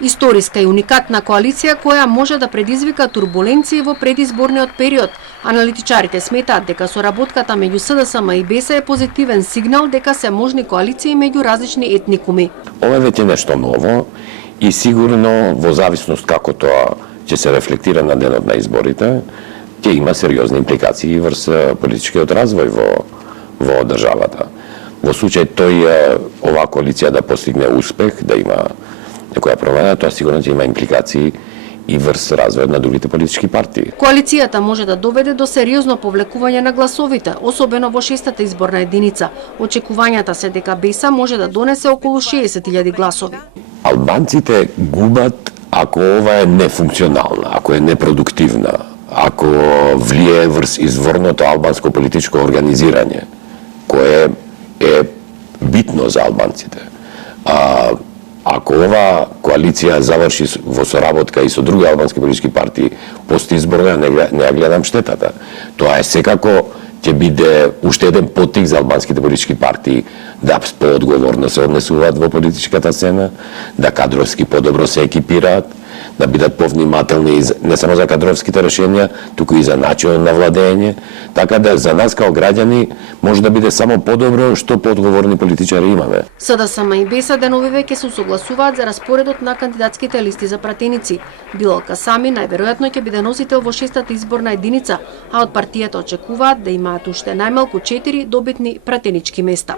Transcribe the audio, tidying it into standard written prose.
Историска и уникатна коалиција која може да предизвика турбуленции во предизборниот период. Аналитичарите сметаат дека соработката меѓу СДСМ и БЕСА е позитивен сигнал дека се можни коалиции меѓу различни етникуми. Ова е веќе нешто ново и сигурно во зависност како тоа ќе се рефлектира на денот на изборите, ќе има сериозни импликации врз политичкиот развој во државата. Во случај оваа коалиција да постигне успех, да има некоја промена, тоа сигурно ќе има импликации и врз развојот на другите политички партии. Коалицијата може да доведе до сериозно повлекување на гласовите, особено во 6-та изборна единица. Очекувањата се дека БЕСА може да донесе околу 60.000 гласови. Албанците губат ако ова е нефункционална, ако е непродуктивна, ако влие врз изворното албанско политичко организирање, кое е битно за албанците. Ако ова коалиција заврши во соработка и со други албански политички партии постизборно, не ја гледам штетата. Тоа е секако ќе биде уште еден поттик за албанските политички партии да поодговорно се однесуваат во политичката сцена, да кадровски подобро се екипираат, да бидат повнимателни не само за кадровските решенија, туку и за начинот на владење, така да за нас као граѓани може да биде само подобро што поодговорни политичари имаме. СДСМ и БЕСА деновиве ќе се усогласуваат за распоредот на кандидатските листи за пратеници. Билал Касами најверојатно ќе биде носител во 6-та изборна единица, а од партијата очекуваат да имаат уште најмалку 4 добитни пратенички места.